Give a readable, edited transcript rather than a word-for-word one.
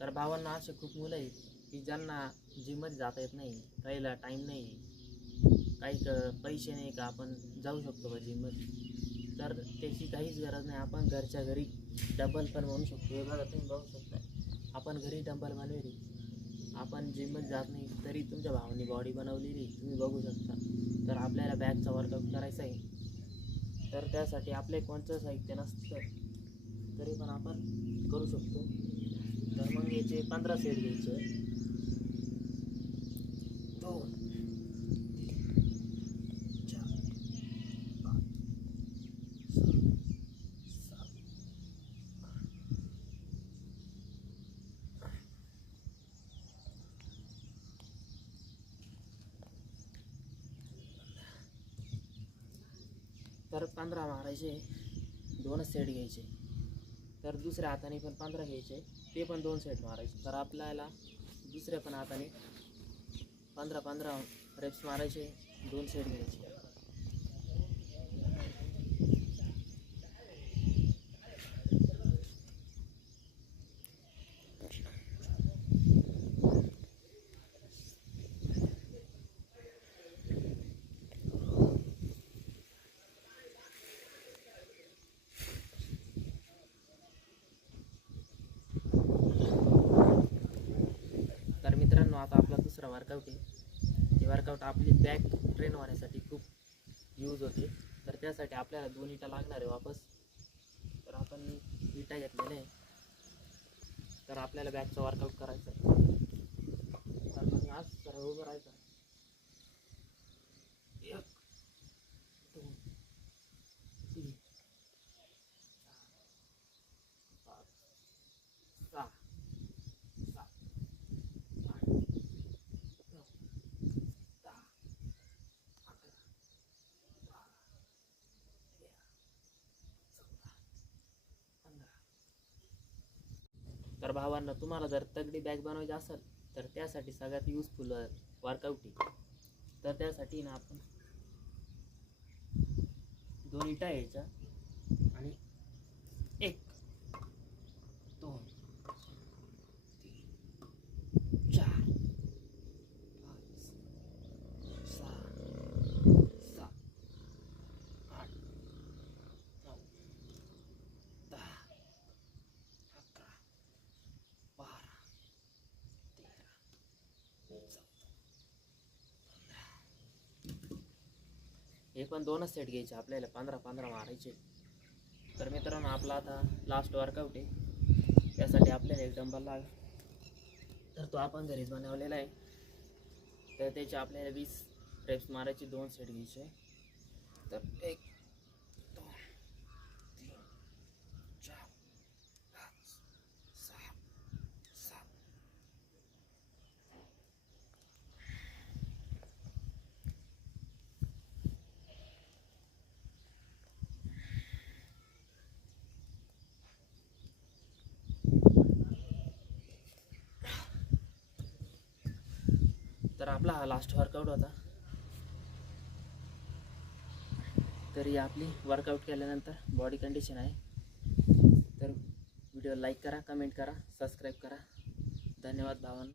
तर भावांना असे खूप मुलं आहेत की ज्यांना जिममध्ये जाता येत नाही, काहीला टाईम नाही, काही पैसे नाही का आपण जाऊ शकतो का जिममध्ये. तर त्याची काहीच गरज नाही, आपण घरच्या घरी डंबल पण बनवू शकतो. हे बघा तुम्ही बघू शकता, आपण घरी डंबल बनवली, आपण जिममध्ये जात नाही तरी तुमच्या भावाने बॉडी बनवलेली तुम्ही बघू शकता. तर आपल्याला बॅकचा वर्कआउट करायचा आहे, तर त्यासाठी आपले कोणतं साहित्य नसतं तरी पण आपण करू शकतो. तर मग याचे 15 सेट घ्यायचे. 2 4 5 6 7 तर 15 मारायचे, 2 सेट घ्यायचे. तर दुसऱ्या हाताने पण 15 घ्यायचे, ते पण 2 सेट मारायचे. तर आपल्याला दुसऱ्या पण हाताने 15 रेप्स मारायचे, 2 सेट घ्यायचे. तर मित्रांनो, आता आपला दुसरा वर्कआउट आहे. हे वर्कआउट आपली बॅक ट्रेन होण्यासाठी खूप यूज होते. तर त्यासाठी आपल्याला 2 इटा लागणार आहे वापस. तर आपण इटा घेतलेल्या आहे, तर आपल्याला बॅकचा वर्कआउट करायचा आहे. तर मग आज सरळ उभं राहायचं. 1 2 3 4 5 6 7 8 9 10 11 12 13 14 15. तर भावांना, तुम्हाला जर तगडी बॅग बनवायची असेल तर त्यासाठी सगळ्यात युजफुल वर्कआउट आहे. तर त्यासाठी ना आपण 2 इटा घ्यायच्या आणि 1 2 3 4 5 6 7 8 9 10 11 12 13 14 15. हे पण 2च सेट घ्यायचे आपल्याला, 15 मारायचे. तर मित्रांनो, आपला आता लास्ट वर्कआउट आहे. त्यासाठी आपल्याला एक डंबल लागेल, तर तो आपण घरीच बनवलेला आहे. तर त्याचे आपल्याला 20 रेप्स मारायचे, 2 सेट घ्यायचे. तर 1 2 3 4 5 6 7. तर आपला हा लास्ट वर्कआउट होता. तरी आपली वर्कआउट केल्यानंतर बॉडी कंडिशन आहे. तर व्हिडिओ लाईक करा, कमेंट करा, सबस्क्राईब करा. धन्यवाद भावांनो.